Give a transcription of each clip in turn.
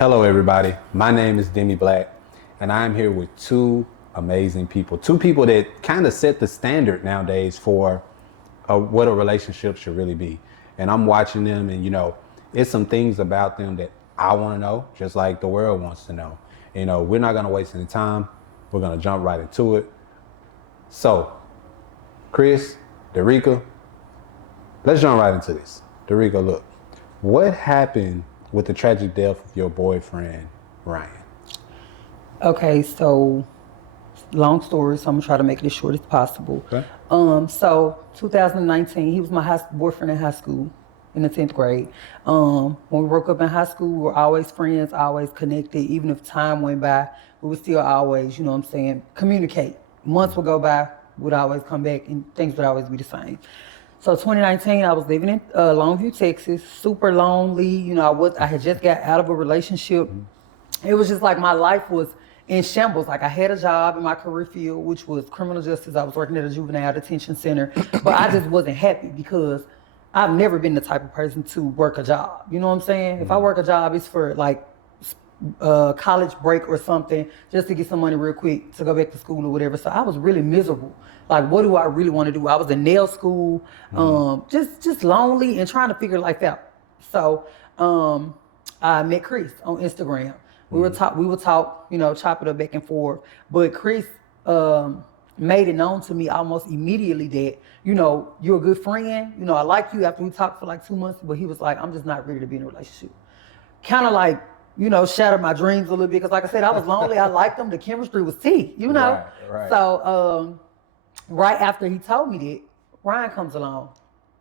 Hello, everybody. My name is Demi Blvck, and I'm here with two amazing people. Two people that kind of set the standard nowadays for what a relationship should really be. And I'm watching them, and it's some things about them that I want to know, just like the world wants to know. We're not going to waste any time. We're going to jump right into it. So, Chris, Derica, let's jump right into this. Derica, look, what happened with the tragic death of your boyfriend, Ryan? Okay, so long story, so I'm gonna try to make it as short as possible. Okay. So 2019, he was my boyfriend in high school in the 10th grade. When we broke up in high school, we were always friends, always connected. Even if time went by, we would still always, communicate. Months would go by, we'd always come back and things would always be the same. So 2019, I was living in Longview, Texas, super lonely. I had just got out of a relationship. It was just like my life was in shambles. Like I had a job in my career field, which was criminal justice. I was working at a juvenile detention center, but I just wasn't happy because I've never been the type of person to work a job. You know what I'm saying? If I work a job, it's for like college break or something, just to get some money real quick to go back to school or whatever. So I was really miserable. Like, what do I really want to do? I was in nail school, just lonely and trying to figure life out. So I met Chris on Instagram. We would talk, chop it up back and forth. But Chris made it known to me almost immediately that, you're a good friend. I like you after we talked for like 2 months, but he was like, I'm just not ready to be in a relationship. Kind of like, shattered my dreams a little bit. Because like I said, I was lonely. I liked him. The chemistry was T, Right. So right after he told me that, Ryan comes along.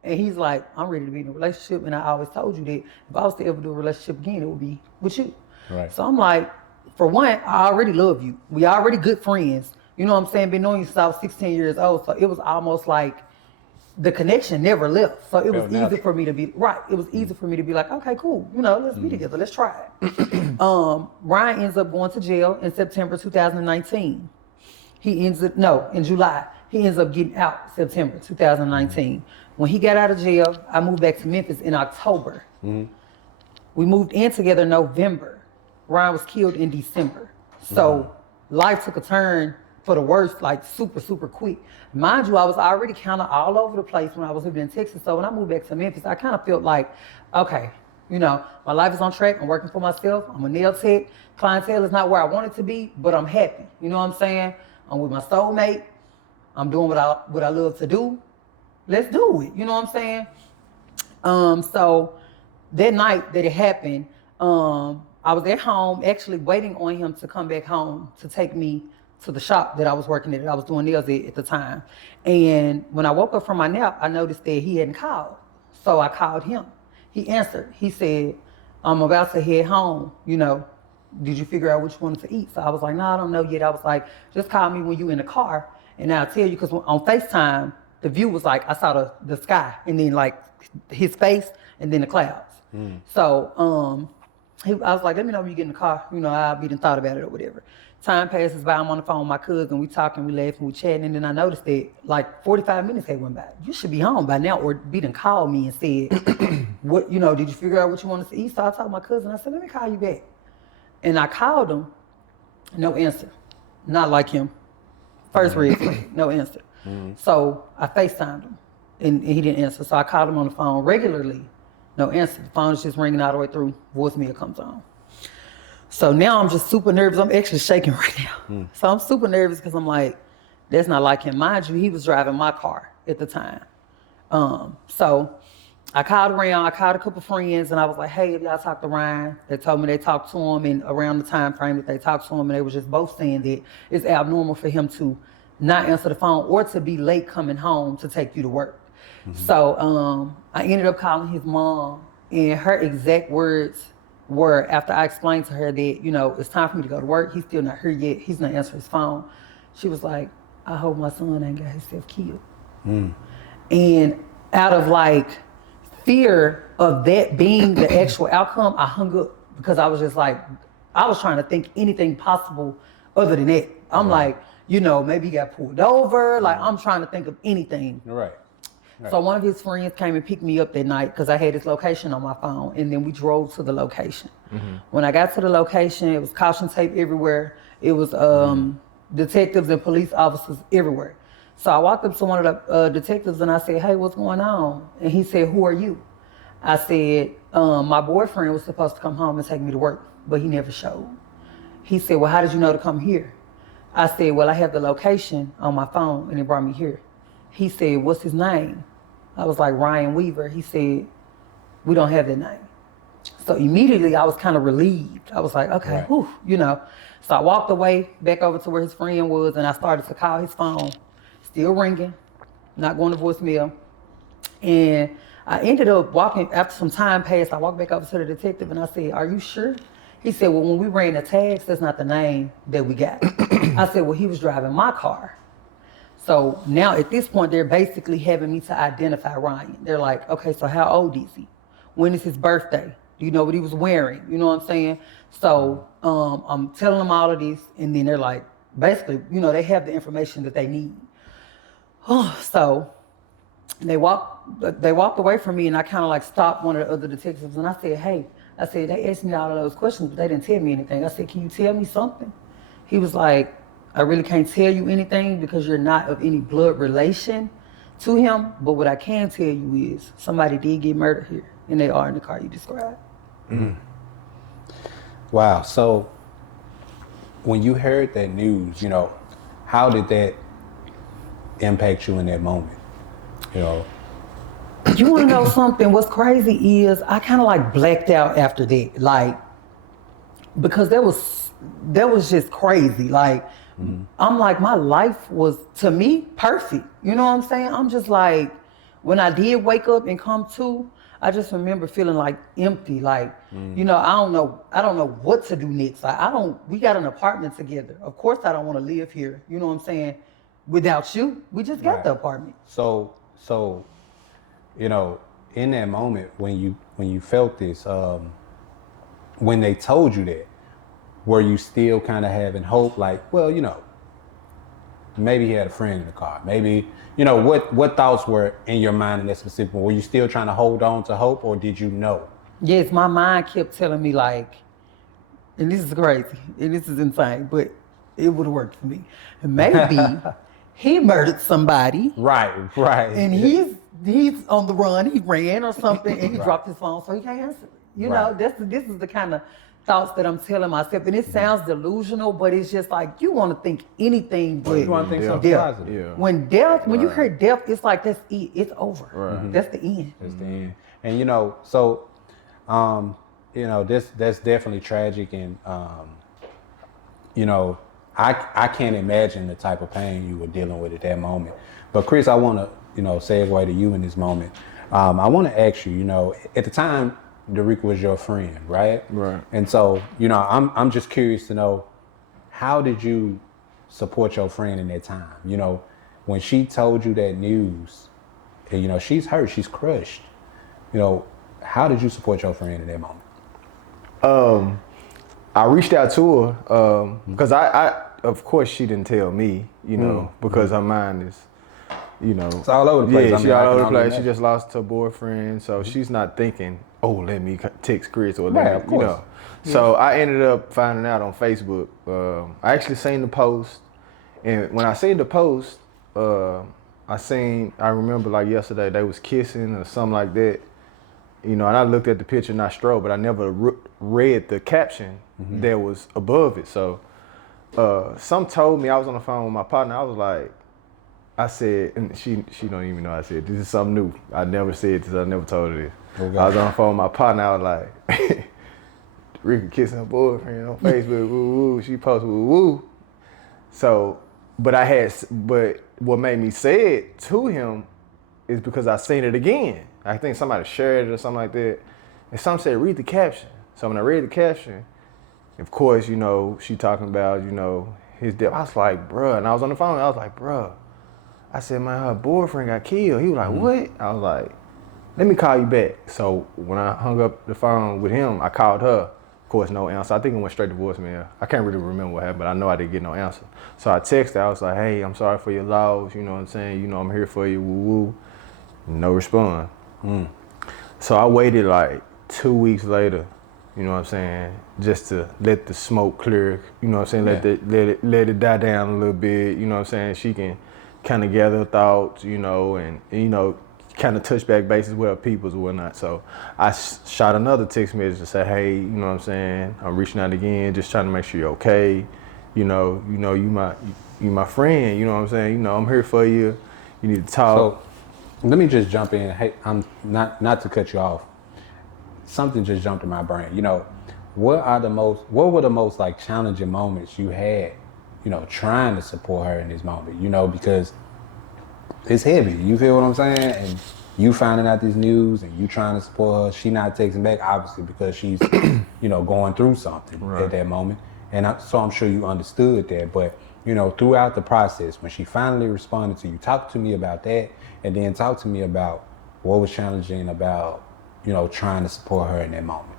And he's like, I'm ready to be in a relationship. And I always told you that if I was to ever do a relationship again, it would be with you. Right. So I'm like, for one, I already love you. We already good friends. You know what I'm saying? Been knowing you since I was 16 years old. So it was almost like the connection never left. So it was easy for me to be, right. It was easy for me to be like, okay, cool. Let's be together. Let's try it. Ryan ends up going to jail in September 2019. In July. He ends up getting out September 2019. When he got out of jail, I moved back to Memphis in October. We moved in together in November. Ryan was killed in December. So life took a turn for the worst, like super, super quick. Mind you, I was already kind of all over the place when I was living in Texas. So when I moved back to Memphis, I kind of felt like, okay, my life is on track. I'm working for myself. I'm a nail tech. Clientele is not where I want it to be, but I'm happy. You know what I'm saying? I'm with my soulmate. I'm doing what I love to do. Let's do it. You know what I'm saying? So that night that it happened, I was at home actually waiting on him to come back home to take me to the shop that I was working at. I was doing nails at the time. And when I woke up from my nap, I noticed that he hadn't called. So I called him. He answered. He said, I'm about to head home. Did you figure out what you wanted to eat? So I was like, no, I don't know yet. I was like, just call me when you in the car and I'll tell you. Because on FaceTime, the view was like, I saw the sky and then like his face and then the clouds. So I was like, let me know when you get in the car. I'll be thought about it or whatever. Time passes by, I'm on the phone with my cousin, we talking, we laughing, we chatting, and then I noticed that like 45 minutes had went by. You should be home by now, or be done called me and said, what, did you figure out what you wanted to eat? So I told my cousin, I said, let me call you back. And I called him, no answer. Not like him. First red flag, no answer. So I FaceTimed him, and he didn't answer. So I called him on the phone regularly, no answer. The phone is just ringing all the way through, voicemail comes on. So now I'm just super nervous. I'm actually shaking right now. So I'm super nervous because I'm like, that's not like him. Mind you, he was driving my car at the time. So I called around, I called a couple friends, and I was like, hey, if y'all talked to Ryan, they told me they talked to him, and around the time frame that they talked to him, and they were just both saying that it's abnormal for him to not answer the phone or to be late coming home to take you to work. So I ended up calling his mom, and her exact words were, after I explained to her that, it's time for me to go to work, he's still not here yet, he's not answering his phone. She was like, I hope my son ain't got himself killed. And out of like fear of that being the actual outcome, I hung up because I was just like, I was trying to think anything possible other than that. I'm like, maybe he got pulled over. Like, I'm trying to think of anything. Right. Right. So one of his friends came and picked me up that night because I had his location on my phone, and then we drove to the location. When I got to the location, it was caution tape everywhere. It was detectives and police officers everywhere. So I walked up to one of the detectives and I said, "Hey, what's going on?" And he said, "Who are you?" I said, "My boyfriend was supposed to come home and take me to work, but he never showed." He said, "Well, how did you know to come here?" I said, "Well, I have the location on my phone and it brought me here." He said, "What's his name?" I was like, "Ryan Weaver." He said, "We don't have that name." So immediately I was kind of relieved. I was like, okay, Right. whew, you know. So I walked away back over to where his friend was and I started to call his phone, still ringing, not going to voicemail. And I ended up walking, after some time passed, I walked back over to the detective and I said, "Are you sure?" He said, "Well, when we ran the tags, that's not the name that we got." I said, "Well, he was driving my car." So now at this point, they're basically having me to identify Ryan. They're like, "Okay, so how old is he? When is his birthday? Do you know what he was wearing?" You know what I'm saying? So I'm telling them all of this, and then they're like, basically, you know, they have the information that they need. So they walked away from me, and I kind of like stopped one of the other detectives, and I said, "Hey," I said, "they asked me all of those questions, but they didn't tell me anything." I said, "Can you tell me something?" He was like, "I really can't tell you anything because you're not of any blood relation to him, but what I can tell you is somebody did get murdered here, and they are in the car you described." Wow. So when you heard that news, you know, how did that impact you in that moment? You know, You want to know something? What's crazy is I kind of like blacked out after that, like because that was just crazy. Like I'm like my life was to me perfect. You know what I'm saying? I'm just like when I did wake up and come to, I just remember feeling like empty. Like you know, I don't know what to do next. Like I don't. We got an apartment together. Of course, I don't want to live here. You know what I'm saying? Without you, we just got Right. the apartment. So, you know, in that moment when you felt this, when they told you that, were you still kind of having hope? Like, well, you know, maybe he had a friend in the car. Maybe, you know, what thoughts were in your mind in that specific one? Were you still trying to hold on to hope, or did you know? Yes, my mind kept telling me like, and this is crazy, and this is insane, but it would have worked for me. Maybe he murdered somebody, Right, right. and he's on the run. He ran or something, and he Right. dropped his phone, so he can't answer it. You know, Right. this is the kind of thoughts that I'm telling myself, and it sounds delusional, but it's just like you want to think anything but You want to think something death. positive. Yeah. When you hear death, it's like that's it. It's over. Right. That's the end. That's the end. And you know, so you know, that's definitely tragic, and you know, I can't imagine the type of pain you were dealing with at that moment. But Chris, I want to, you know, segue to you in this moment. I want to ask you, you know, at the time, Derica was your friend, right? Right. And so, you know, I'm just curious to know, how did you support your friend in that time? You know, when she told you that news, and, you know, she's hurt, she's crushed. You know, how did you support your friend in that moment? I reached out to her because I of course she didn't tell me, you know, because her mind is, you know, It's all over the place. Yeah, I mean, she I all can over the only place. She imagine. just lost her boyfriend, so she's not thinking, "Oh, let me text Chris or let Right, me," of you course. know. So I ended up finding out on Facebook. I actually seen the post, and when I seen the post, I remember like yesterday they was kissing or something like that. You know, and I looked at the picture and I strode, but I never read the caption that was above it. So, some told me, I was on the phone with my partner. I was like, I said, and she don't even know I said, this is something new. I never said this. I never told her this. Okay. I was on the phone with my partner. I was like, Rika kissing her boyfriend on Facebook. Woo woo. She posted woo woo. So, but what made me say it to him is because I seen it again. I think somebody shared it or something like that. And some said, read the caption. So when I read the caption, of course, you know, she talking about, you know, his death. I was like, bruh. And I was on the phone. I was like, bruh. I said, man, her boyfriend got killed. He was like, what? I was like, let me call you back. So when I hung up the phone with him, I called her. Of course, no answer. I think it went straight to voicemail. I can't really remember what happened, but I know I didn't get no answer. So I texted her. I was like, hey, I'm sorry for your loss. You know what I'm saying? You know, I'm here for you. Woo woo. No response. So I waited like 2 weeks later, you know what I'm saying, just to let the smoke clear, you know what I'm saying, let it die down a little bit, you know what I'm saying, she can kind of gather thoughts, you know, and you know, kind of touch back bases with her peoples and whatnot. So I shot another text message to say, hey, you know what I'm saying, I'm reaching out again, just trying to make sure you're okay, you know, you my friend, you know what I'm saying, you know, I'm here for you, you need to talk. So let me just jump in. Hey, I'm not to cut you off. Something just jumped in my brain. You know, what were the most like challenging moments you had, you know, trying to support her in this moment, you know, because it's heavy. You feel what I'm saying? And you finding out this news and you trying to support her, she not texting back, obviously, because she's, you know, going through something at that moment. And so I'm sure you understood that. But, you know, throughout the process, when she finally responded to you, talk to me about that, and then talk to me about what was challenging about, you know, trying to support her in that moment.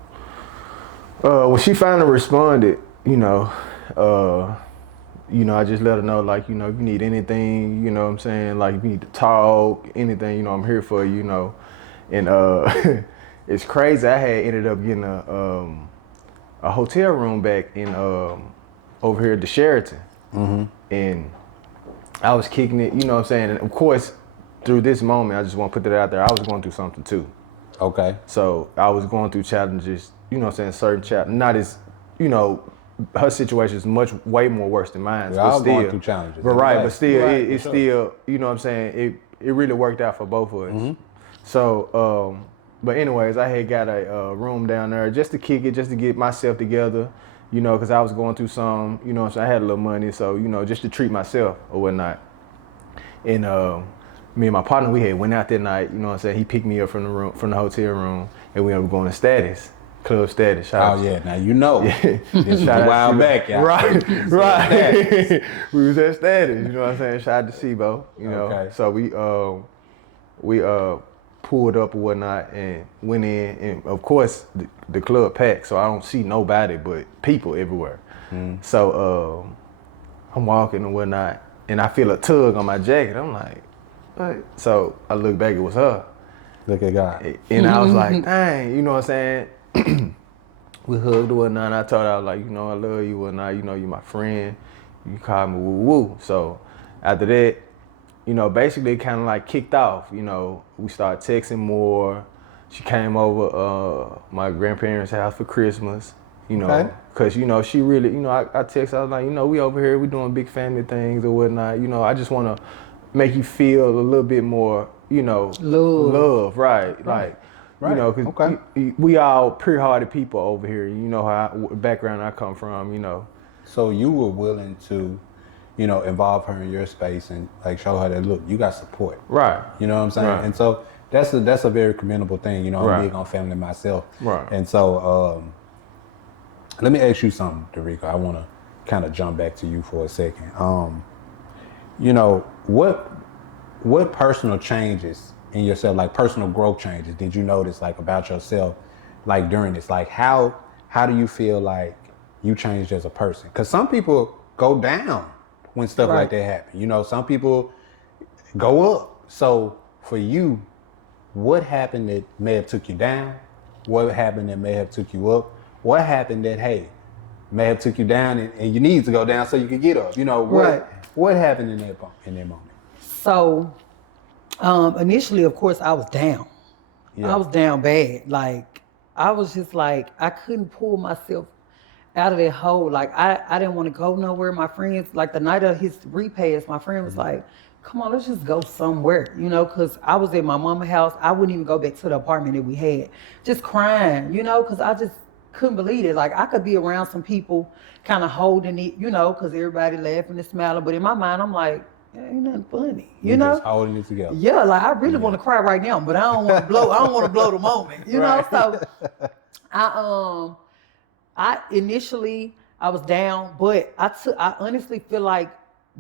When she finally responded, you know, I just let her know, like, you know, if you need anything, you know what I'm saying, like, if you need to talk, anything, you know, I'm here for you, you know. And it's crazy, I had ended up getting a hotel room back in over here at the Sheraton. And I was kicking it, you know what I'm saying, and of course, through this moment, I just want to put that out there, I was going through something too. Okay. So I was going through challenges, you know what I'm saying, certain challenges, not as, you know, her situation is way more worse than mine. We're all going through challenges. But right, but still, it's sure. still, you know what I'm saying, it really worked out for both of us. So, but anyways, I had got a room down there just to kick it, just to get myself together, you know, because I was going through some, you know what I'm saying, I had a little money, so, you know, just to treat myself or whatnot. And me and my partner, we had went out that night, you know what I'm saying, he picked me up from the hotel room, and we ended up going to Status. Club Status. Now you know. Yeah. This was a while back, y'all. Right. We was at Status, you know what I'm saying? Shout out to Sibo, you know. Okay. So we pulled up or whatnot and went in, and of course the club packed, so I don't see nobody but people everywhere. So I'm walking and whatnot, and I feel a tug on my jacket. I'm like, what? So I look back, it was her. Look at God. And I was like, dang, you know what I'm saying? We hugged or whatnot, and I told her, I was like, you know, I love you or whatnot, you know, you my friend, you call me woo-woo. So after that, you know, basically it kind of like kicked off, you know, we started texting more. She came over my grandparents' house for Christmas, you know, because, you know, she really, you know, I text, I was like, you know, we over here, we doing big family things or whatnot, you know, I just want to make you feel a little bit more, you know, love, right. Like, you know, because we all pure-hearted people over here. You know what background I come from, you know. So you were willing to, you know, involve her in your space and like show her that, look, you got support. Right. You know what I'm saying? Right. And so that's a very commendable thing. You know, I'm big on family myself. Right. And so let me ask you something, Derico. I want to kind of jump back to you for a second. You know, what personal changes in yourself, like personal growth changes, did you notice like about yourself, like during this? Like how do you feel like you changed as a person? Because some people go down when stuff like that happen. You know, some people go up. So for you, what happened that may have took you down? What happened that may have took you up? What happened that, hey, may have took you down and you need to go down so you could get up? You know, what happened in that moment? So initially, of course, I was down. I was down bad. Like, I was just like, I couldn't pull myself out of that hole. Like, I didn't want to go nowhere. My friends, like the night of his repast, my friend was like, come on, let's just go somewhere, you know, because I was at my mama's house. I wouldn't even go back to the apartment that we had. Just crying, you know, because I just couldn't believe it. Like, I could be around some people kind of holding it, you know, because everybody laughing and smiling. But in my mind, I'm like, ain't nothing funny, you know? Just holding it together. Yeah, like I really want to cry right now, but I don't want to blow. I don't want to blow the moment, you know. So, I initially I was down, but I honestly feel like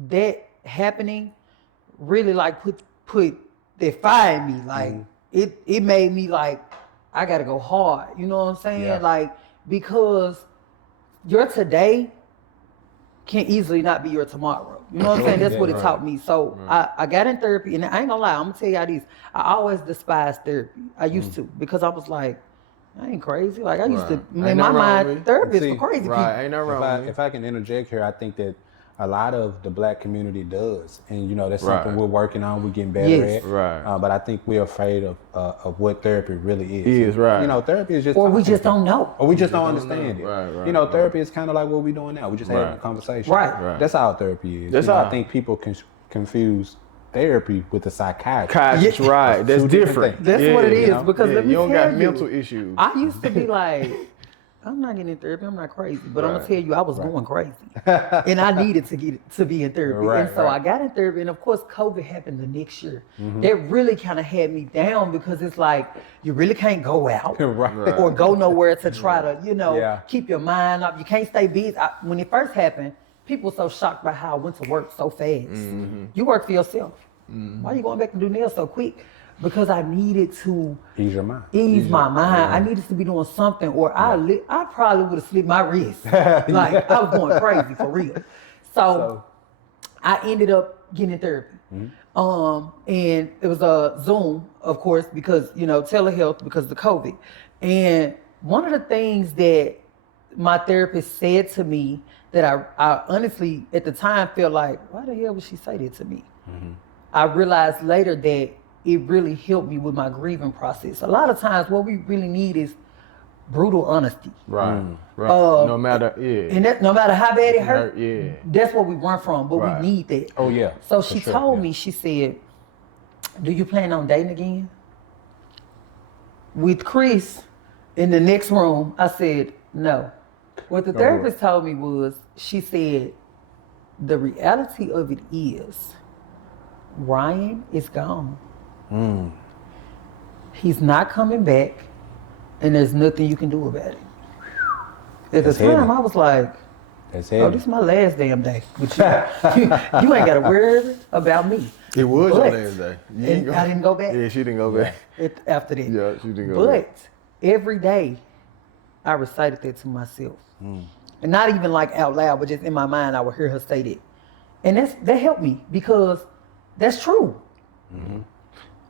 that happening really like put that fire in me. Like it made me like I gotta go hard. You know what I'm saying? Yeah. Like because your today can easily not be your tomorrow. You know what I'm saying? That's Yeah, what it right. taught me. So I got in therapy, and I ain't gonna lie, I'm gonna tell y'all this. I always despised therapy. I used to, because I was like, I ain't crazy. Like I used to, Right. in Ain't my nothing wrong with me. mind, therapy is See, for crazy Right, people. ain't nothing wrong with me. If I can interject here, I think that a lot of the black community does, and that's Right. something we're working on. We're getting better Yes. at. Right. But I think we're afraid of what therapy really is. Is, right. Therapy is just Or we talking just to people. don't know. Or we just don't don't understand know. it. Right, Therapy is kind of like what we're doing now. We're just having a Right. conversation. Right. That's how therapy is. That's I all. think people confuse therapy with the psychiatrist. Psychiatrist, right. That's Two different different. things. That's what it is. you know? Because let me you don't tell got you, mental issues. I used to be like, I'm not getting in therapy. I'm not crazy, but I'm gonna Right. tell you, I was going crazy, and I needed to be in therapy. Right, and so right. I got in therapy, and of course, COVID happened the next year. Mm-hmm. That really kind of had me down, because it's like you really can't go out Right. or go nowhere to try to, Yeah. keep your mind up. You can't stay busy. When it first happened, people were so shocked by how I went to work so fast. Mm-hmm. You work for yourself. Why are you going back to do nails so quick? Because I needed to Ease your mind. ease my mind. I needed to be doing something, or I probably would have slipped my wrist. Like I was going crazy for real. So I ended up getting in therapy. And it was a Zoom, of course, because telehealth, because of the COVID. And one of the things that my therapist said to me that I honestly at the time felt like, why the hell would she say that to me? I realized later that it really helped me with my grieving process. A lot of times what we really need is brutal honesty. Right. Right. No matter, And that no matter how bad it hurt, yeah. that's what we run from, but Right. we need that. Oh yeah. So for she sure, told yeah. me, she said, do you plan on dating again? With Chris in the next room, I said, no. What the therapist told me was, she said, the reality of it is, Ryan is gone. He's not coming back, and there's nothing you can do about it. At That's the time, heavy. I was like, That's oh, heavy. this is my last damn day. But you ain't got to worry about me. It was your But- last day. You and I didn't go back Yeah, she didn't go back. after that. Yeah, she didn't go back. But every day, I recited that to myself. And not even like out loud, but just in my mind, I would hear her say that. And that helped me, because that's true.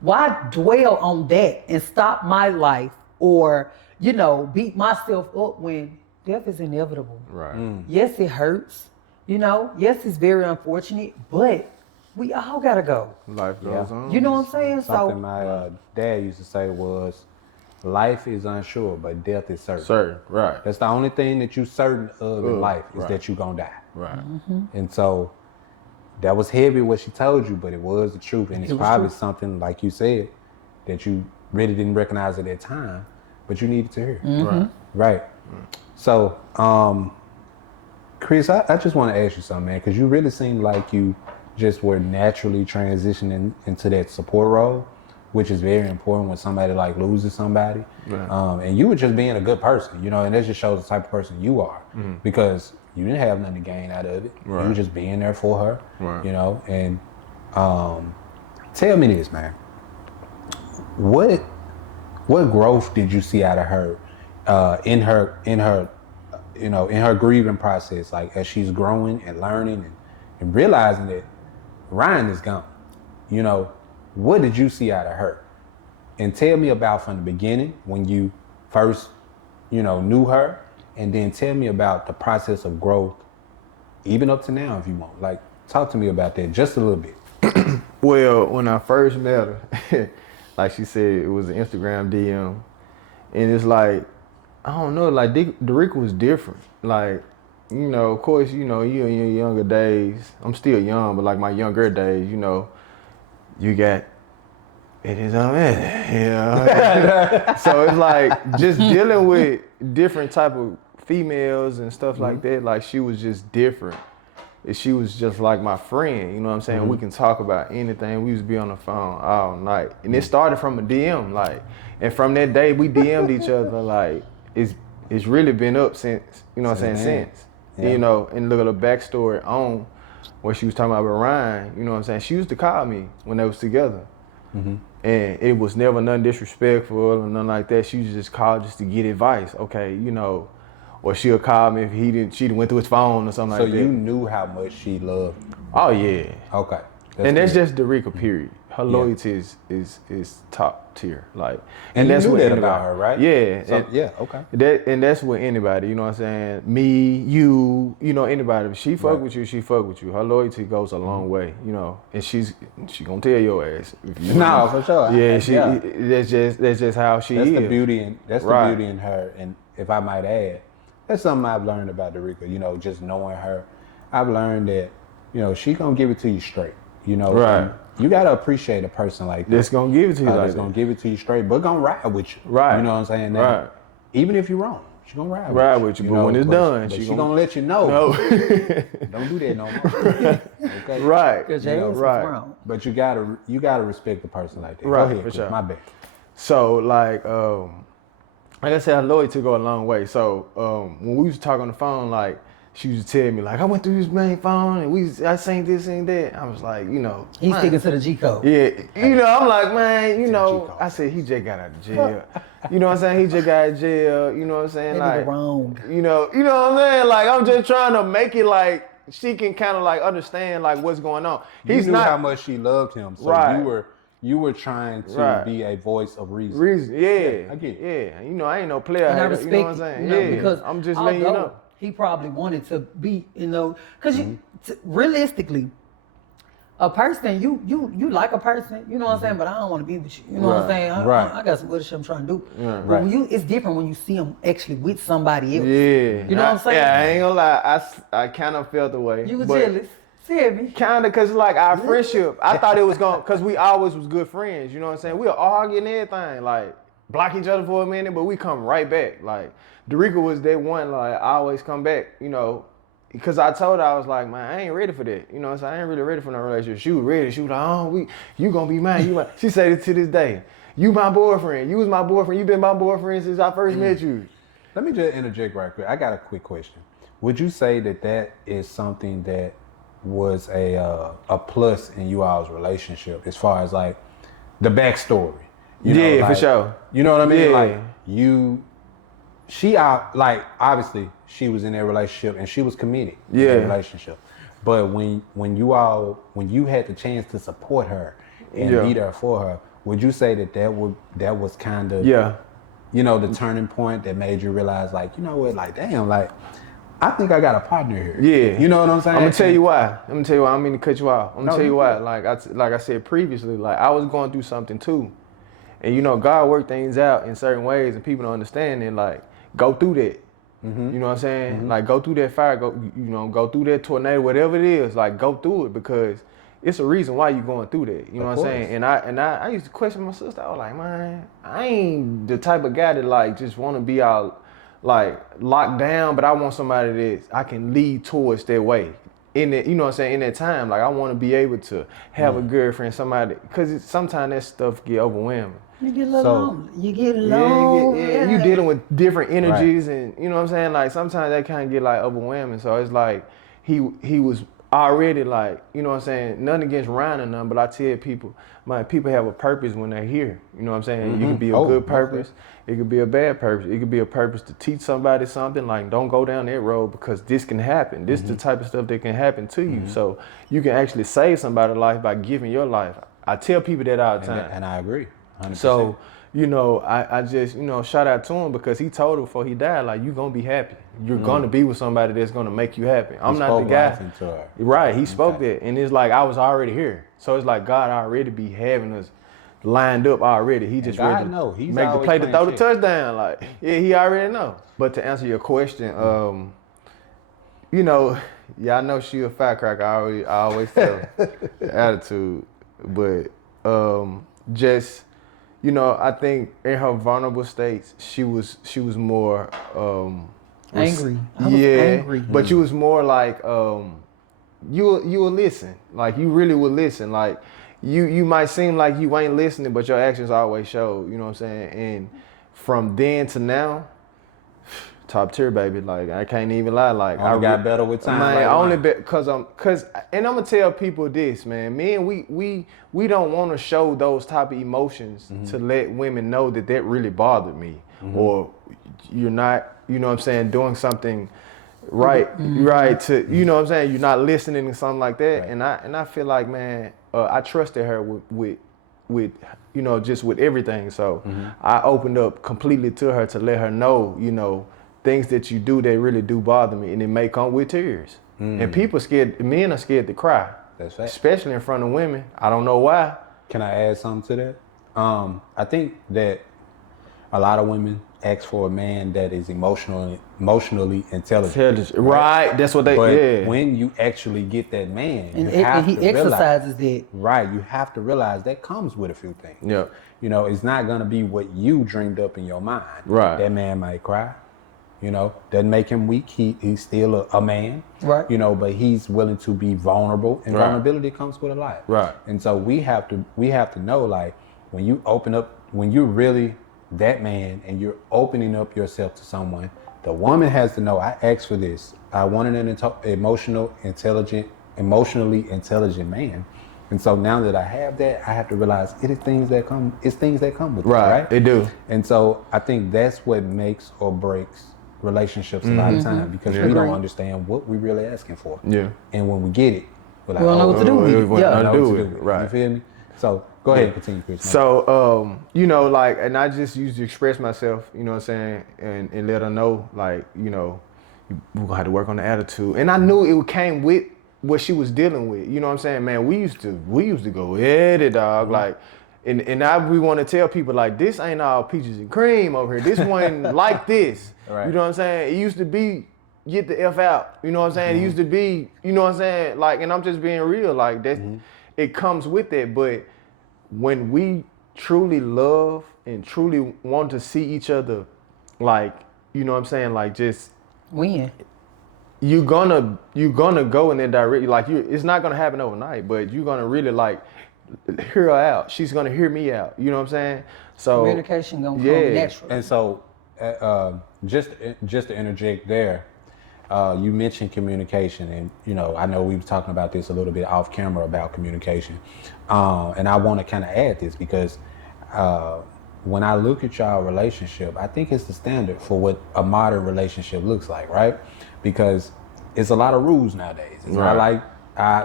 Why dwell on that and stop my life, or, beat myself up when death is inevitable? Right. Yes, it hurts. Yes, it's very unfortunate, but we all gotta go. Life goes on. You know what I'm saying? Something So my dad used to say was, life is unsure, but death is certain. Certain. Right. That's the only thing that you certain of in life is right. that you gonna die. Right. And so that was heavy what she told you, but it was the truth. And it's was probably true. something, like you said, that you really didn't recognize at that time, but you needed to hear. Right. Right. So, Chris, I just want to ask you something, man, because you really seem like you just were naturally transitioning into that support role, which is very important when somebody like loses somebody. Right. And you were just being a good person, and that just shows the type of person you are, because you didn't have nothing to gain out of it. Right. You were just being there for her, Right. and tell me this, man. What growth did you see out of her in her grieving process, like as she's growing and learning and realizing that Ryan is gone? What did you see out of her? And tell me about from the beginning when you first, knew her, and then tell me about the process of growth, even up to now, if you want. Like, talk to me about that just a little bit. Well, when I first met her, like she said, it was an Instagram DM. And it's like, I don't know, like Derek was different. Like, of course, you in your younger days, I'm still young, but like my younger days, you got, it is a man. So it's like just dealing with different type of females and stuff like that. Like she was just different. She was just like my friend, you know what I'm saying? We can talk about anything. We used to be on the phone all night. And it started from a DM, like, and from that day we DM'd each other, like, it's really been up since, you know what I'm saying, since. Yeah. And look at the backstory on what she was talking about with Ryan, you know what I'm saying? She used to call me when they was together. And it was never nothing disrespectful or nothing like that. She used to just call just to get advice. Okay, or she'll call me if she went through his phone or something So like that. you knew how much she loved. Oh yeah. Okay. That's good. just Derica, period. Her loyalty is top tier. Like, And you that's knew what that anybody, about her, right? Yeah. So, and, okay. that's with anybody, you know what I'm saying? Me, you know, anybody. If she fuck with you, she fuck with you. Her loyalty goes a long way, you know. And she gonna tell your ass. If you No, for sure. That's just how she is. The beauty the Right. beauty in her. And if I might add, that's something I've learned about Derica, you know, just knowing her. I've learned that, you know, she gonna give it to you straight. You know, Right. You gotta appreciate a person like that. That's gonna give it to you like that's that. gonna give it to you straight, but gonna ride with you. Right. You know what I'm saying? Now, Right. Even if you're wrong, she's gonna ride with you. But when it's done, but she gonna let you know. No. Don't do that no more. Okay. Right. Because your ass was right. wrong. But you gotta respect the person like that. Right, Go ahead, for Chris. sure. My bad. So like I said, her loyalty go a long way. So when we was talking on the phone, like she used to tell me like I went through this main phone and I seen this and that. I was like, you know, He's man. sticking to the G code. Yeah, you know, I'm like, man, you To know, G-code. I said he just got out of jail. You know what I'm saying? He just got out of jail. You know what I'm saying? That nigga Like, wrong. you know what I'm saying? Like, I'm just trying to make it like she can kind of like understand like what's going on. You knew how much she loved him, so Right. you were trying to Right. be a voice of reason. Yeah, I get it. Yeah, you know, I ain't no player. And I hater, respect you know what I'm saying? you know, Yeah, because I'm just letting you although know. he probably wanted to be, you know, because Mm-hmm. realistically, a person, you like a person, you know what I'm saying, but I don't want to be with you. You know what I'm Right. saying? Right. I got some other shit I'm trying to do. Yeah, But when it's different when you see them actually with somebody else. Yeah. You know what I'm saying? Yeah, I ain't gonna lie. I kind of felt the way. You was but jealous. Tell me. Kind of, cause like our friendship, I thought it was going, cause we always was good friends. You know what I'm saying? We'll argue and everything, like block each other for a minute, but we come right back. Like Derica was that one, like I always come back. You know, because I told her I was like, man, I ain't ready for that. You know what I'm saying? I ain't really ready for no relationship. She was ready. She was like, oh, you gonna be mine. You mine. She said it to this day. You my boyfriend. You was my boyfriend. You been my boyfriend since I first met you. Let me just interject right quick. I got a quick question. Would you say that is something that was a plus in you all's relationship as far as like the backstory? You know, Yeah, like, for sure. You know what I mean? Yeah. Like she like obviously she was in that relationship and she was committed in Yeah. that relationship. But when you had the chance to support her and Yeah. be there for her, would you say that was kind of Yeah. you know, the turning point that made you realize, like, you know what, like, damn, like, I think I got a partner here. Yeah. You know what I'm saying? I'm gonna tell you why. I don't mean to cut you off. I'm gonna No, tell you you why. good. Like I said previously, like I was going through something too. And you know, God worked things out in certain ways and people don't understand it. Like, go through that. Mm-hmm. You know what I'm saying? Like, go through that fire, go through that tornado, whatever it is, like go through it because it's a reason why you're going through that. You know Of what I'm course. saying? And I used to question my sister. I was like, man, I ain't the type of guy that like just want to be out like locked down, but I want somebody that I can lead towards that way. In that, you know what I'm saying? In that time, like I want to be able to have a girlfriend, somebody, because sometimes that stuff get overwhelming. You get a little So- lonely. You get lonely. Yeah. You dealing with different energies, and you know what I'm saying. Like sometimes that kind of get like overwhelming. So it's like he was already like, you know what I'm saying. Nothing against Ryan or nothing, but I tell people, man, people have a purpose when they're here. You know what I'm saying. It could be a good purpose. It could be a bad purpose. It could be a purpose to teach somebody something. Like, don't go down that road because this can happen. This is the type of stuff that can happen to you. So you can actually save somebody's life by giving your life. I tell people that all the time. And I agree. 100%. So, you know, I just, you know, shout out to him because he told her before he died, like, you're going to be happy. You're going to be with somebody that's going to make you happy. I'm not the spoke guy. life into her. Right, he spoke that. And it's like, I was already here. So it's like God already be having us lined up already. He just God ready to know. He's make the always play to playing throw the chick. touchdown. Like, yeah, he already know. But to answer your question, you know, yeah, I know she a firecracker. I always tell her the attitude. But just, you know, I think in her vulnerable states, she was more Angry. I was yeah, angry. but you was more like you will listen. Like you really will listen. Like you might seem like you ain't listening, but your actions always show. You know what I'm saying? And from then to now, top tier, baby. Like I can't even lie. Like Only got better with time. Man, like only wine. cause and I'm gonna tell people this, man. Men, we don't want to show those type of emotions to let women know that really bothered me, or you're not you know what I'm saying, doing something right, right to, you know what I'm saying, you're not listening to something like that. Right. And I feel like, man, I trusted her with you know, just with everything. So I opened up completely to her to let her know, you know, things that you do that really do bother me, and it may come with tears. And people scared, men are scared to cry. That's right. Especially in front of women. I don't know why. Can I add something to that? I think that a lot of women ask for a man that is emotionally intelligent. Right, that's what they, But when you actually get that man, And, you have and he to exercises realize, that. right, you have to realize that comes with a few things. Yeah. You know, it's not gonna be what you dreamed up in your mind. Right. That man might cry. You know, doesn't make him weak. He's still a man. Right. You know, but he's willing to be vulnerable, and Right. vulnerability comes with a lot. Right. And so we have to know, like, when you open up, when you're really that man and you're opening up yourself to someone, the woman has to know, I asked for this. I wanted an emotionally intelligent man. And so now that I have that, I have to realize it's things that come with it, right? They do. And so I think that's what makes or breaks relationships a lot of time, because we don't understand what we're really asking for. Yeah. And when we get it, we're like, We don't know what to do with it. we don't Yeah. know what to do with it. You Right. feel me? So go ahead and continue, Chris. So, you know, like, and I just used to express myself, you know what I'm saying, and let her know, like, you know, we're gonna have to work on the attitude. And I knew it came with what she was dealing with. You know what I'm saying? Man, we used to go at it, dog. Like, and now we want to tell people, like, this ain't all peaches and cream over here. This one like this. Right. You know what I'm saying? It used to be get the F out. You know what I'm saying? It used to be, you know what I'm saying? Like, and I'm just being real. Like, that, it comes with it. But when we truly love and truly want to see each other, like, you know what I'm saying? Like, just When? you're gonna go in that direction. Like, it's not gonna happen overnight, but you're gonna really, like, hear her out. She's gonna hear me out. You know what I'm saying? So Communication gonna come naturally. And so, just to interject there, you mentioned communication, and you know, I know we were talking about this a little bit off camera about communication, and I want to kind of add this because when I look at y'all relationship, I think it's the standard for what a modern relationship looks like, right? Because it's a lot of rules nowadays. It's not like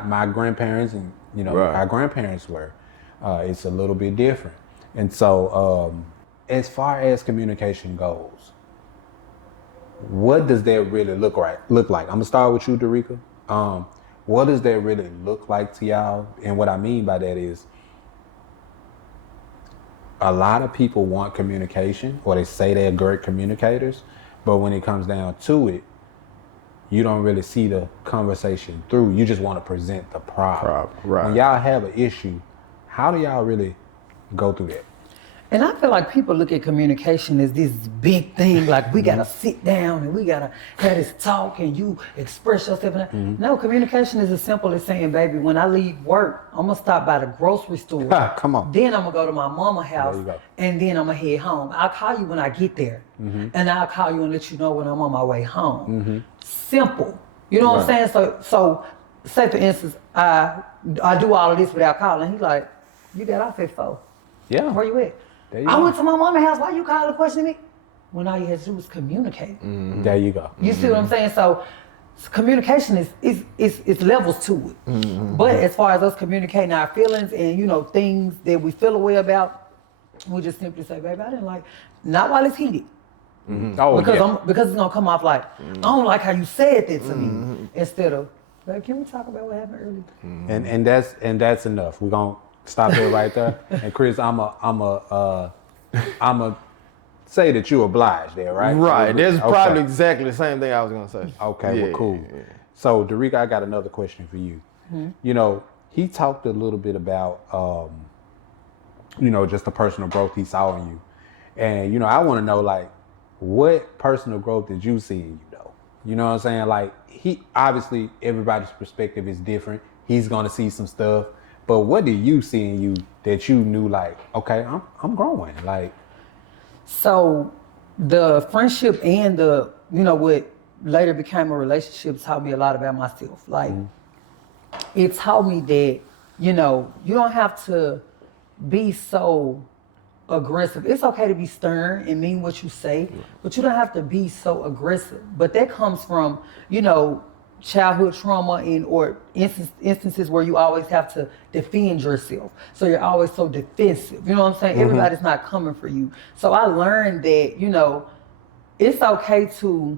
my grandparents and our grandparents were. It's a little bit different, and so as far as communication goes, what does that really look like? I'm gonna start with you, Derica. What does that really look like to y'all? And what I mean by that is, a lot of people want communication, or they say they're great communicators, but when it comes down to it, you don't really see the conversation through. You just want to present the problem. Right. When y'all have an issue, how do y'all really go through that? And I feel like people look at communication as this big thing, like we gotta sit down and we gotta have this talk and you express yourself. No, communication is as simple as saying, baby, when I leave work, I'm gonna stop by the grocery store. Come on. Then I'm gonna go to my mama's house, There you go. and then I'm gonna head home. I'll call you when I get there, and I'll call you and let you know when I'm on my way home. Simple. You know what I'm saying? So say for instance, I do all of this without calling. He's like, you got off at 4. Yeah. Where you at? I went to my mama's house. Why you calling questioning me? When all you had to do was communicate. There you go. You see what I'm saying? So communication is levels to it. But as far as us communicating our feelings and things that we feel a way about, we just simply say, baby, I didn't like, not while it's heated. Oh, Because it's gonna come off like, I don't like how you said that to me. Instead of, babe, can we talk about what happened earlier? And that's enough. We're gonna stop it right there. And Chris, I'ma say that you obliged there, right? Right. That's Okay. probably exactly the same thing I was gonna say. Okay, Yeah, well, cool. yeah. So, Derica, I got another question for you. He talked a little bit about, just the personal growth he saw in you. And, I want to know, like, what personal growth did you see in you, though? You know what I'm saying? Like, obviously, everybody's perspective is different. He's going to see some stuff. But what did you see in you that you knew, like, okay, I'm growing? Like, So the friendship and the, what later became a relationship taught me a lot about myself. Like, it taught me that, you don't have to be so aggressive. It's okay to be stern and mean what you say, but you don't have to be so aggressive. But that comes from, you know, childhood trauma or instances where you always have to defend yourself. So you're always so defensive. You know what I'm saying? Everybody's not coming for you. So I learned that, you know, it's okay to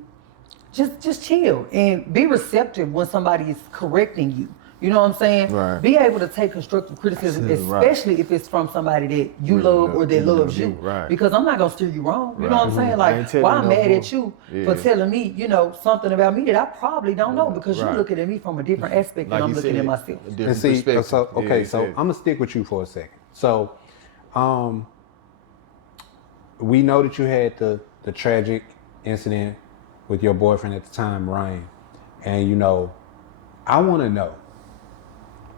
just chill and be receptive when somebody is correcting you. You know what I'm saying? Right. Be able to take constructive criticism, Right. especially if it's from somebody that you Really love or that loves you. Right. Because I'm not gonna steer you wrong. You know what I'm saying? I Like, ain't telling why you I'm no mad bull. at you Yeah. for telling me, you know, something about me that I probably don't know because Right. you're looking at me from a different aspect Like than I'm you looking said, at myself. a different And see, perspective. so Yeah, okay, you so said. I'm gonna stick with you for a second. So, we know that you had the tragic incident with your boyfriend at the time, Ryan, and you know, I want to know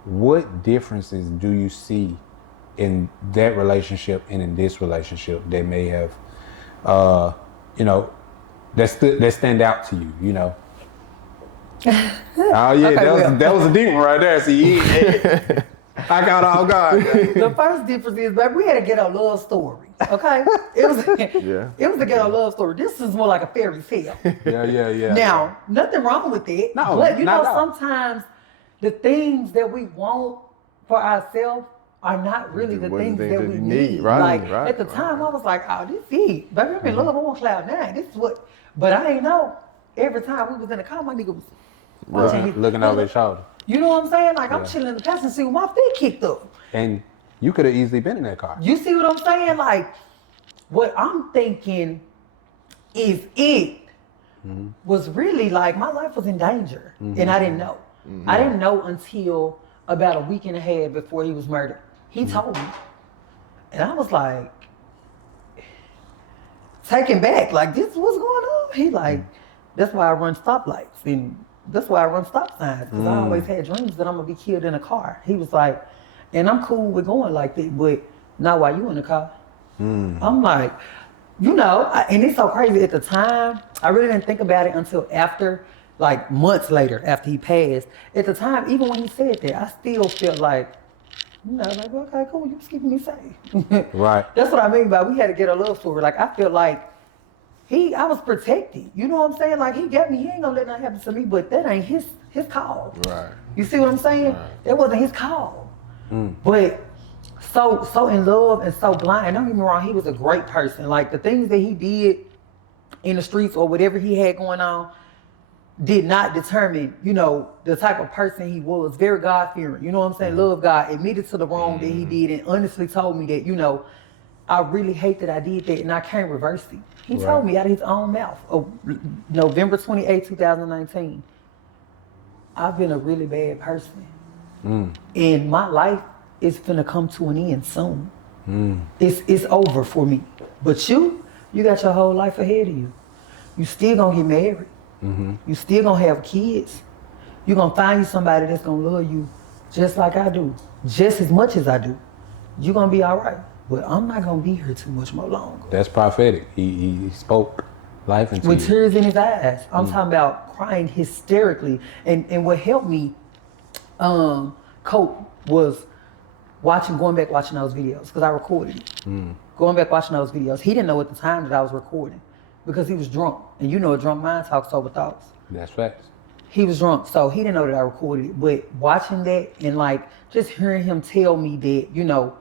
what differences do you see in that relationship and in this relationship that may have, you know, that stand out to you, you know. Oh yeah, Okay, that was a deep one right there. See, yeah. I got all God. The first difference is, baby, we had to get a love story. Okay, it was it was a ghetto love story. This is more like a fairy tale. Yeah. Now, nothing wrong with it. No, but you know, not at all. sometimes the things that we want for ourselves are not really the Wasn't things that we need. Right, Like right, at the right, time, I was like, oh, this it. Baby, I'm in love. I'm on cloud nine. This is what. But I ain't know. Every time we was in the car, my nigga was watching me. Looking over his shoulder. You know what I'm saying? Like I'm chilling in the passenger seat with my feet kicked up. And you could have easily been in that car. You see what I'm saying? Like, what I'm thinking is was really like my life was in danger. And I didn't know. I didn't know until about a week and a half before he was murdered. He told me. And I was like, taken back. Like, this is what's going on? He like, that's why I run stoplights. And that's why I run stop signs. Because I always had dreams that I'm going to be killed in a car. He was like, and I'm cool with going like that, but not while you in the car. I'm like, you know, and it's so crazy. At the time, I really didn't think about it until after, like months later, after he passed. At the time, even when he said that, I still felt like, you know, like, okay, cool, you just keeping me safe. Right. That's what I mean by we had to get a love story. Like, I felt like I was protected. You know what I'm saying? Like, he got me, he ain't gonna let nothing happen to me, but that ain't his call. Right. You see what I'm saying? Right. That wasn't his call. But so in love and so blind. Don't get me wrong, he was a great person. Like the things that he did in the streets or whatever he had going on did not determine, you know, the type of person he was. Very God-fearing. You know what I'm saying? Love God, admitted to the wrong that he did, and honestly told me that, you know, I really hate that I did that and I can't reverse it. He told me out of his own mouth, November 28, 2019, I've been a really bad person. And my life is finna come to an end soon. It's over for me. But you got your whole life ahead of you. You still gonna get married. You still gonna have kids. You gonna find you somebody that's gonna love you just like I do, just as much as I do. You gonna be all right. But I'm not gonna be here too much more longer. That's prophetic. He spoke life into With you. tears in his eyes. I'm talking about crying hysterically. And what helped me cope was going back watching those videos, because I recorded it. Going back watching those videos. He didn't know at the time that I was recording because he was drunk. And you know a drunk mind talks over thoughts. That's facts. He was drunk, so he didn't know that I recorded it. But watching that and like just hearing him tell me that, you know,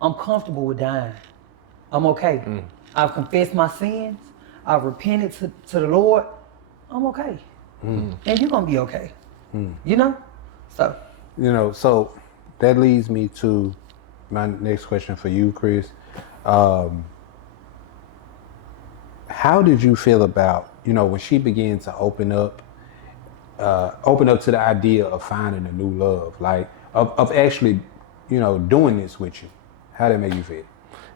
I'm comfortable with dying. I'm okay. I've confessed my sins. I've repented to the Lord. I'm okay. And you're gonna be okay. You know? So. You know, so that leads me to my next question for you, Chris. How did you feel about, you know, when she began to open up to the idea of finding a new love, like of actually, you know, doing this with you? How did it make you feel?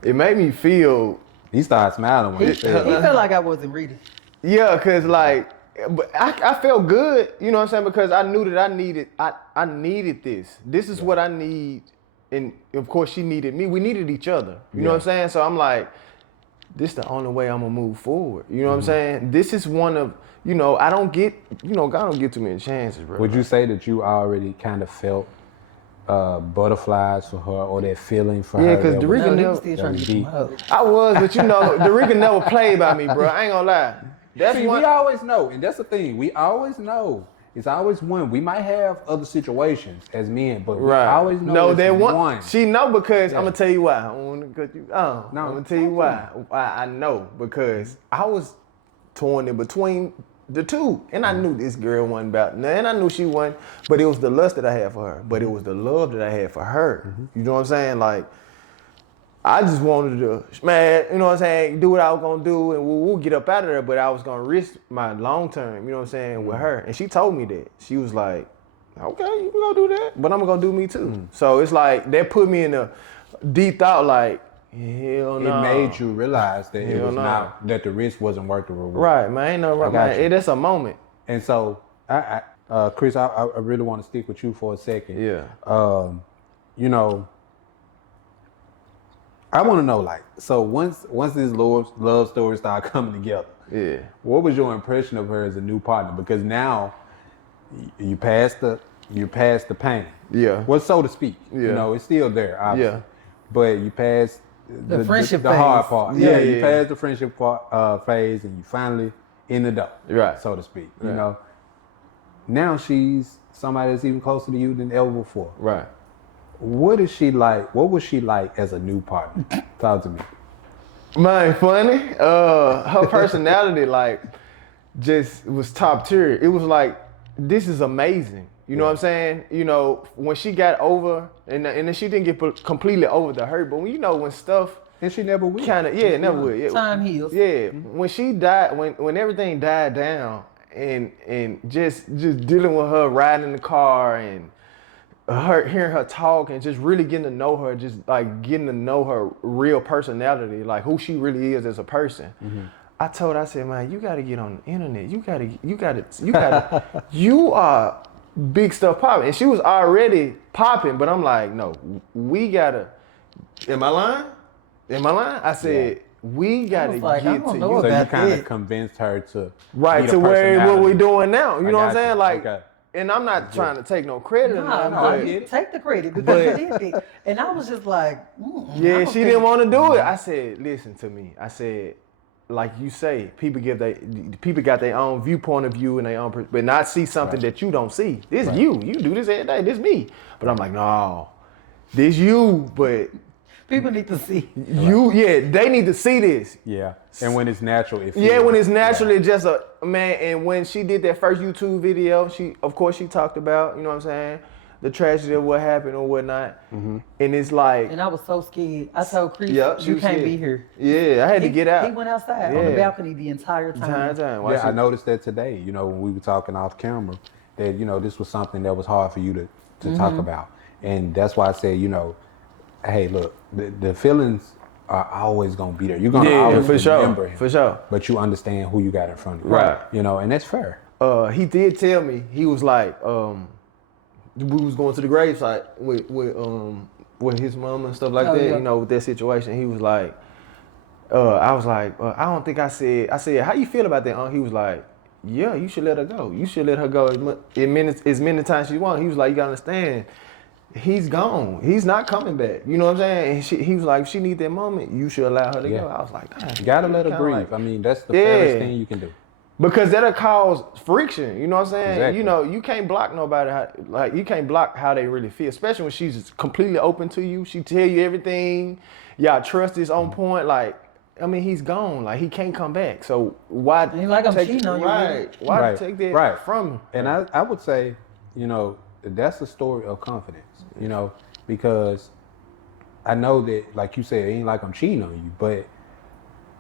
It made me feel, He started smiling when He he said that. felt like I wasn't reading. yeah, cause like, but I felt good, you know what I'm saying? Because I knew that I needed this. This is what I need, and of course she needed me. We needed each other. You know what I'm saying? So I'm like, this is the only way I'm gonna move forward. You know what I'm saying? This is one of, you know, I don't get, you know, God don't give too many chances, bro. Would you say that you already kind of felt butterflies for her or that feeling for her. Yeah, because that Derica No, they never. was still trying to get deep. them hoes. I was, but you know, Derica never played by me, bro. I ain't gonna lie. That's See, one. we always know, and that's the thing. We always know. It's always one. We might have other situations as men, but we always know No, it's that one. She know because Yeah. I'm gonna tell you why. I don't wanna cut you. No, I'm gonna tell you why. I know because I was torn in between the two, and I knew this girl wasn't about. And I knew she wasn't, but it was the lust that I had for her. But it was the love that I had for her. You know what I'm saying? Like, I just wanted to, man, you know what I'm saying, do what I was gonna do and we'll get up out of there, but I was gonna risk my long term, you know what I'm saying, with her. And she told me that. She was like, okay, you can go do that, but I'm gonna do me too. So it's like, that put me in a deep thought, like, hell no. It made you realize that it Hell was no. not, that the risk wasn't worth the reward. Right, man, ain't no right, got man. you. That's a moment. And so, Chris, I really want to stick with you for a second. Yeah. You know, I want to know, like, so once these love stories start coming together, Yeah. what was your impression of her as a new partner? Because now you passed the pain. Yeah. Well, so to speak. Yeah. You know, it's still there, obviously. Yeah. But you passed The friendship the hard phase. part. Yeah, You yeah. passed the friendship phase, and you finally in the door. Right. So to speak. You Right. know. Now she's somebody that's even closer to you than ever before. Right. What is she like? What was she like as a new partner? Talk to me. Man, funny. Her personality, like, just was top tier. It was like, this is amazing. You know what I'm saying? You know, when she got over, and then she didn't get completely over the hurt, but when, you know, when stuff And she never will. kind of, yeah, never would. Yeah. Time heals. Yeah, when she died, when everything died down, and just dealing with her riding in the car and her hearing her talk and just really getting to know her, just like getting to know her real personality, like who she really is as a person. I told her, I said, man, you got to get on the internet. You gotta, you are big stuff popping. And she was already popping, but I'm like, no, we gotta. Am I lying? I said, we gotta was like, I get don't to know you. So you about kind that. of convinced her to Right, be the to where what personality. we're doing now. You know what I'm got saying? you. Like, Okay. and I'm not trying to take no credit or nothing, No, but I get it. take the credit because you did it. And I was just like, I yeah, don't she think- didn't want to do it. I said, listen to me. I said, like you say, people got their own viewpoint of you and their own, but not see something that you don't see. This you do this every day. This me. But I'm like, no, this you. But people need to see. you, they need to see this. Yeah. And when it's natural, it feels. Yeah, when it's naturally just a man. And when she did that first YouTube video, of course she talked about, you know what I'm saying, the tragedy of what happened or whatnot. And it's like, And I was so scared. I told Chris, yep, she you was can't scared. be here. Yeah, I had to get out. He went outside on the Yeah. balcony the entire time. Why Yeah, she- I noticed that today, you know, when we were talking off camera, that, you know, this was something that was hard for you to talk about. And that's why I said, you know, hey, look, the feelings are always going to be there. You're going to always remember him. For sure. But you understand who you got in front of you. Right. You know, and that's fair. He did tell me, he was like, we was going to the gravesite with his mama and stuff like Oh, that, yeah. you know, with that situation. He was like, I was like, I don't think I said, how you feel about that? He was like, yeah, you should let her go. You should let her go as many times she wants. He was like, you gotta understand, he's gone. He's not coming back. You know what I'm saying? And he was like, if she need that moment, you should allow her to go. I was like, damn. You got to let her kinda breathe. like- I mean, that's the fairest thing you can do. Because that'll cause friction, you know what I'm saying? Exactly. You know, you can't block nobody, you can't block how they really feel, especially when she's completely open to you. She tell you everything, y'all trust is on point, like, I mean, he's gone, like, he can't come back. So why Ain't like I'm take, cheating on you, right, why Right, take that right. from him? And I would say, you know, that's a story of confidence, you know, because I know that, like you said, it ain't like I'm cheating on you, but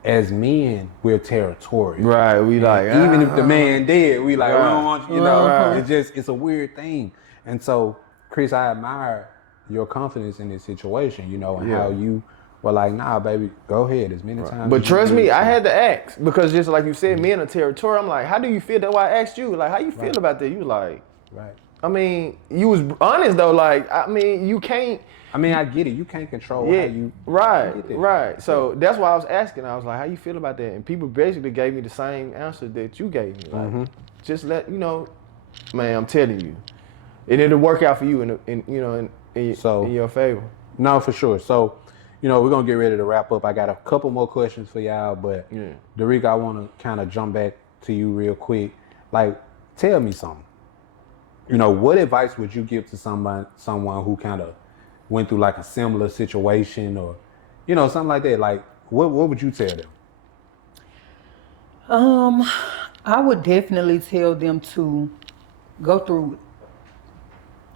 as men, we're territorial. Right, we like, Even if the man dead, we like, we Right. don't want you, you know, Right. it's a weird thing. And so, Chris, I admire your confidence in this situation, you know, and how you were like, nah, baby, go ahead as many times. But as you trust need me, I to. had to ask, because just like you said, men are territorial. I'm like, how do you feel? That's why I asked you, like, how you feel about that? You like, Right. I mean, you was honest though, like, I mean, you can't. I mean, I get it. You can't control how you get there. Right. So that's why I was asking. I was like, how you feel about that? And people basically gave me the same answer that you gave me. Like, just let, you know, man, I'm telling you, and it'll work out for you in your favor. No, for sure. So, we're gonna get ready to wrap up. I got a couple more questions for y'all, but Derek, I want to kind of jump back to you real quick. Like, tell me something. What advice would you give to someone who kind of went through like a similar situation, or something like that? Like, what would you tell them? I would definitely tell them to go through it.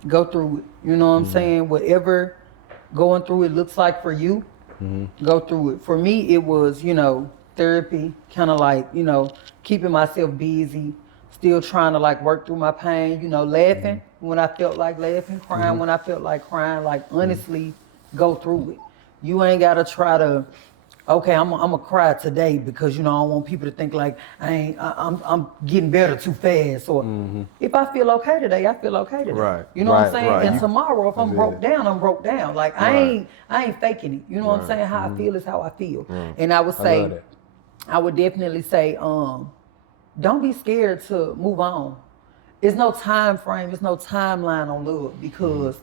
Go through it. You know what I'm saying? Whatever going through it looks like for you, go through it. For me, it was, therapy, kind of like, keeping myself busy, still trying to like work through my pain, laughing when I felt like laughing, crying when I felt like crying, like honestly go through it. You ain't gotta try to, okay, I'm gonna cry today because I don't want people to think like I'm getting better too fast. Or if I feel okay today, I feel okay today. Right. You know what I'm saying? Right. And tomorrow, if I'm broke down, I'm broke down. Like I ain't faking it. You know what I'm saying? How I feel is how I feel. And I would say, I would definitely say, don't be scared to move on. There's no time frame. There's no timeline on love because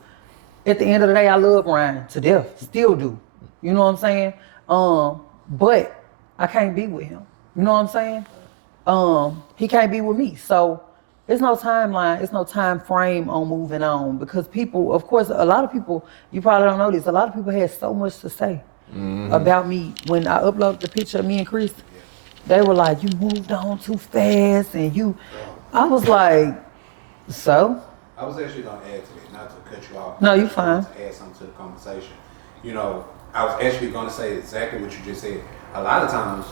at the end of the day, I love Ryan to death. Still do. You know what I'm saying? But I can't be with him. You know what I'm saying? He can't be with me. So there's no timeline, there's no time frame on moving on because people, of course, a lot of people, you probably don't know this, a lot of people had so much to say about me. When I uploaded the picture of me and Chris, they were like, you moved on too fast and I was like, so? I was actually going to add to that, not to cut you off. No, you fine. To add something to the conversation. I was actually going to say exactly what you just said. A lot of times,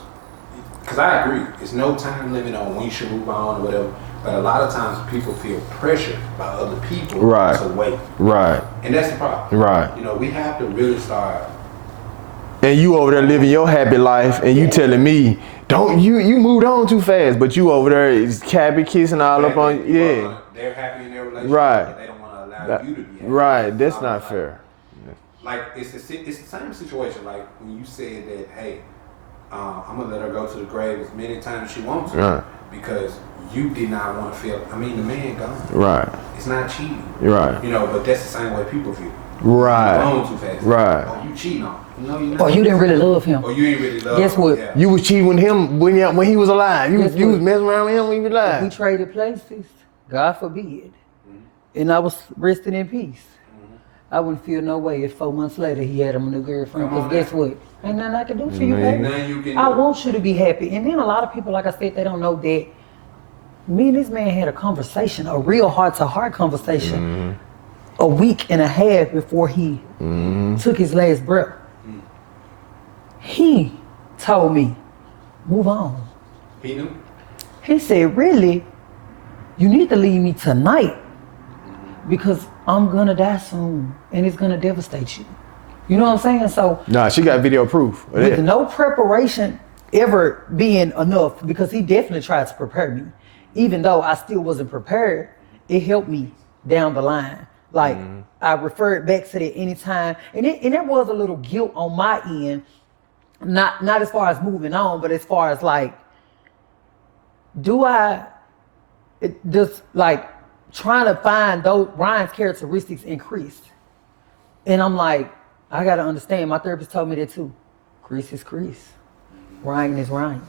because I agree, there's no time limit on when you should move on or whatever, but a lot of times people feel pressured by other people to wait. Right. And that's the problem. Right. We have to really start. And you over there living your happy life and you telling me, don't you moved on too fast, but you over there is cabby kissing all up on you. They're happy in their relationship, but they don't want to allow you to be happy. Right, that's not fair. Like, it's the same situation, like when you said that, hey, I'm going to let her go to the grave as many times as she wants to because you did not want to feel, the man gone. Right. It's not cheating. Right. But that's the same way people feel. Right. You going too fast. Right. Oh, you cheating on him. No, you're not. Or you didn't really love him. Or you ain't really love Guess him. what? Yeah. You was cheating with him when he was alive. You was messing around with him when he was alive. If we traded places, God forbid, and I was resting in peace, I wouldn't feel no way if 4 months later he had him a new girlfriend. Because guess what? Ain't nothing I can do for you, baby. I want you to be happy. And then a lot of people, like I said, they don't know that me and this man had a conversation, a real heart-to-heart conversation, a week and a half before he took his last breath. He told me, move on. He knew? He said, really, you need to leave me tonight because I'm gonna die soon and it's gonna devastate you. You know what I'm saying? So nah, she got video proof. with no preparation ever being enough, because he definitely tried to prepare me. Even though I still wasn't prepared, it helped me down the line. Like I referred back to that anytime. And there was a little guilt on my end, not as far as moving on, but as far as like, just like trying to find those Ryan's characteristics increased. And I'm like, I gotta understand, my therapist told me that too. Chris is Chris. Ryan is Ryan.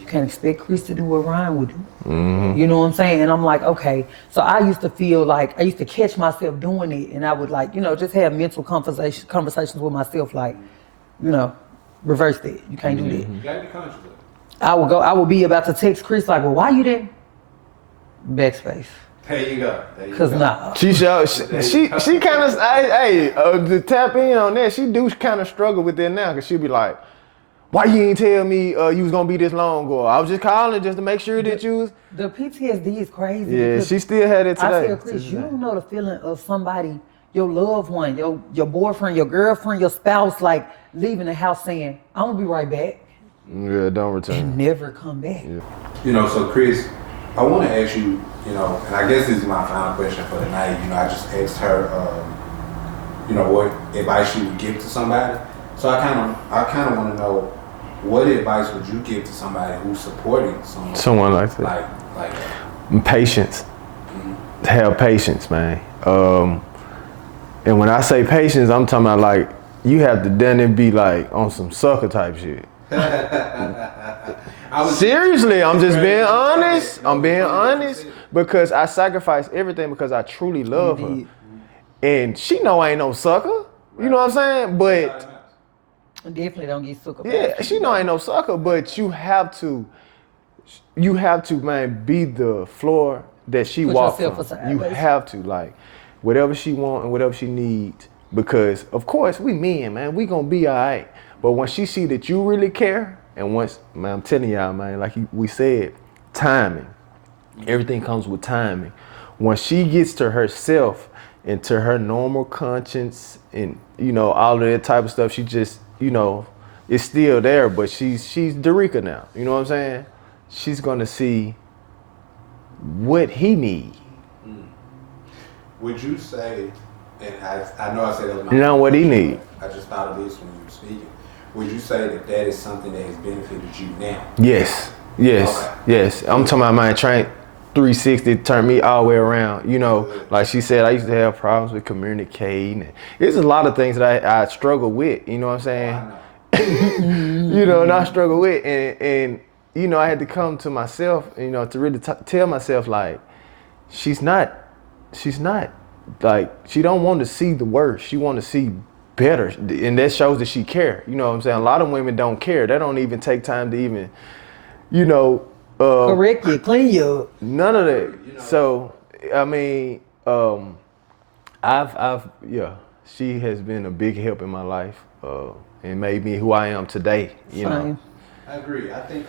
You can't expect Chris to do what Ryan would do. You know what I'm saying? And I'm like, okay. So I used to feel like, I used to catch myself doing it, and I would like, just have mental conversations with myself like, reverse that. You can't do that. You gotta be conscious of it. I would be about to text Chris like, well, why you there? Backspace. There you go. Cause nah. She kind of, to tap in on that, she do kind of struggle with that now, cause she'll be like, why you ain't tell me you was gonna be this long ago? I was just calling just to make sure that you was. The PTSD is crazy. Yeah, she still had it today. I tell Chris, you don't know the feeling of somebody, your loved one, your boyfriend, your girlfriend, your spouse, like leaving the house saying, I'm gonna be right back. Yeah, don't return. And never come back. Yeah. So Chris, I want to ask you, and I guess this is my final question for the night. I just asked her, what advice she would give to somebody. So I kind of want to know, what advice would you give to somebody who's supporting someone like that? Like patience. have patience, man. And when I say patience, I'm talking about like you have to then it be like on some sucker type shit. Seriously, I'm just being honest. I'm being honest because I sacrificed everything because I truly love her, and she know I ain't no sucker. You know what I'm saying? But Definitely don't get sucker. yeah, she know I ain't no sucker. But you have to, man, be the floor that she walks on. You have to, like, whatever she want and whatever she needs. Because of course we men, man, we gonna be all right. But when she see that you really care, and once, man, I'm telling y'all, man, like we said, timing. Everything comes with timing. When she gets to herself and to her normal conscience and, you know, all of that type of stuff, she just, you know, it's still there, but she's Derica now. You know what I'm saying? She's gonna see what he needs. Would you say, and I know I said that was my You know what he need. I just thought of this when you were speaking. Would you say that that is something that has benefited you now? Yes. Okay. Yes. I'm talking about my train 360 turned me all the way around. You know, like she said, I used to have problems with communicating. There's a lot of things that I struggle with. You know what I'm saying? You know, and I struggle with, and you know, I had to come to myself, you know, to really tell myself like, she's not like, she don't want to see the worst. She want to see better, and that shows that she care. You know what I'm saying? A lot of women don't care. They don't even take time to even, you know, correct you, clean you up. None of that. You know. So, I mean, yeah, she has been a big help in my life, and made me who I am today. You know. I agree. I think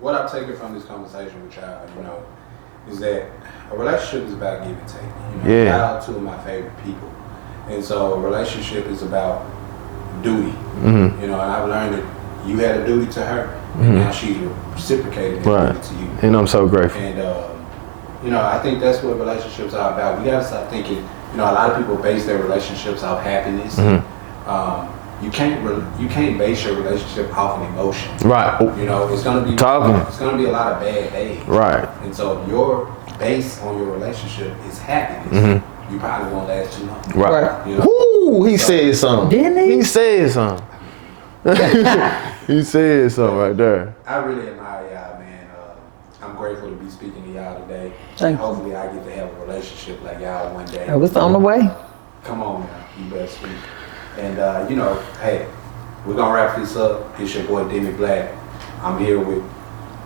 what I'm taking from this conversation with y'all, you know, is that a relationship is about give and take. You know, y'all are two of my favorite people. And so a relationship is about duty. Mm-hmm. You know, and I've learned that you had a duty to her, and now she's reciprocating that duty to you. And I'm so grateful. And, you know, I think that's what relationships are about. We got to stop thinking, you know, a lot of people base their relationships off happiness. Mm-hmm. You can't base your relationship off an emotion. Right. You know, it's gonna be a lot of bad days. Right. And so if your base on your relationship is happiness, you probably won't last too long. Right. You know? Ooh, he said something. Didn't he? He said something. He said something right there. I really admire y'all, man. I'm grateful to be speaking to y'all today. Hopefully I get to have a relationship like y'all one day. I was on the way. Come on now, you better speak. And you know, hey, we're gonna wrap this up. It's your boy Demi Blvck. I'm here with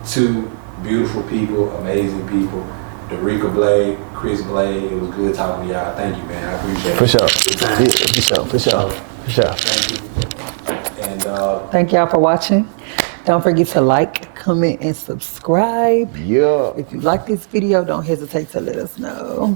two beautiful people, amazing people. Derica Blaydes, Chris Blaydes. It was good talking to y'all. Thank you, man. I appreciate it. For sure. For sure. Thank you. And thank y'all for watching. Don't forget to like, comment, and subscribe. Yeah. If you like this video, don't hesitate to let us know.